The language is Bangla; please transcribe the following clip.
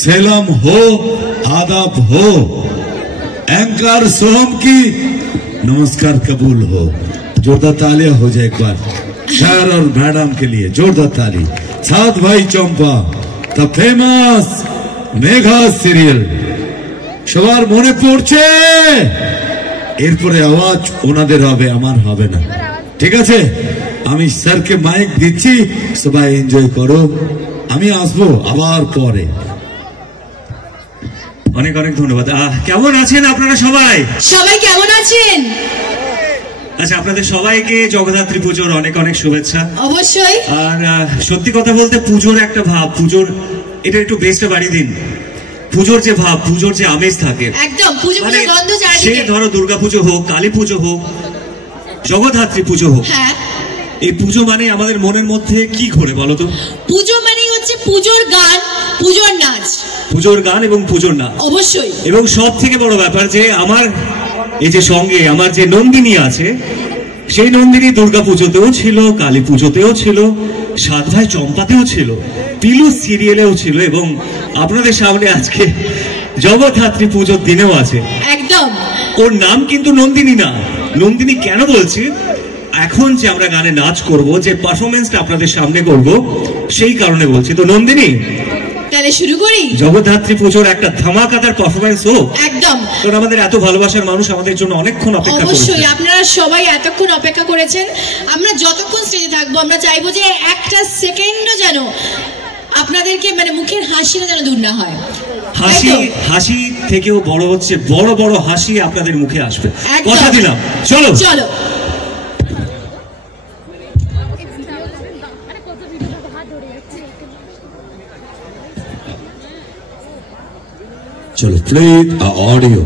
सलाम हो, आदाब हो, एंकर सोहम की नमस्कार कबूल हो। जोरदार तालियां हो जाए एक बार सर और मैडम के लिए, जोरदार ताली। साथ भाई चंपा द फेमास मेघा সিরিয়াল সবার মনে পড়ছে। এরপরে আওয়াজ ওনাদের হবে, আমার হবে না, ঠিক আছে? আমি স্যারকে মাইক দিচ্ছি, সবাই এনজয় করো, আমি আসবো আবার পরে। অনেক অনেক ধন্যবাদ। কেমন আছেন আপনারা সবাই? সবাই কেমন আছেন? আচ্ছা, আপনাদের সবাইকে জগদ্ধাত্রী পুজোর অনেক অনেক শুভেচ্ছা। অবশ্যই। আর সত্যি কথা বলতে পুজোর একটা ভাব, পুজোর এটা একটু বেস্টে বাড়িয়ে দিন। পুজোর যে ভাব, পুজোর যে আমেজ থাকে, একদম পুজো পুজো গন্ধ চারিদিকে। সেই ধরো দুর্গা পুজো হোক, কালী পুজো হোক, জগদ্ধাত্রী পুজো হোক, হ্যাঁ, এই পুজো মানে আমাদের মনের মধ্যে কি ঘোরে বলো তো? পুজো মানে হচ্ছে পুজোর গান, পুজোর নাচ। পুজোর গান এবং পুজোর নাচ অবশ্যই। এবং সব থেকে বড় ব্যাপার যে আমার এই যে সঙ্গে আমার যে নন্দিনী আছে, সেই নন্দিনী দুর্গা পুজোতেও ছিল, কালী পুজোতেও ছিল, সাত ভাই চম্পাতেও ছিল, পিলু সিরিয়ালেও ছিল, এবং আপনাদের সামনে আজকে জগদ্ধাত্রী পুজোর দিনেও আছে। একদম। ওর নাম কিন্তু নন্দিনী না। নন্দিনী কেন বলছি? এখন যে আমরা গানে নাচ করব, যে পারফরমেন্সটা আপনাদের সামনে করব, সেই কারণে বলছি। তো নন্দিনী, তাহলে শুরু করি। জগদ্ধাত্রী পুজোর একটা ধামাকাদার পারফরমেন্স হোক। একদম। কারণ আমাদের এত ভালোবাসার মানুষ আমাদের জন্য অনেকক্ষণ অপেক্ষা করেছে। অবশ্যই, আপনারা সবাই এতক্ষণ অপেক্ষা করেছেন। আমরা যতক্ষণ স্টেজে থাকবো, আমরা চাইবো যে একটা সেকেন্ডও যেন আপনাদেরকে মানে মুখের হাসিটা যেন দূর না হয়। হাসি থেকেও বড় হচ্ছে বড় বড় হাসি আপনাদের মুখে আসবে, কথা দিলাম। চলো চলো। चलो प्ले ऑडियो।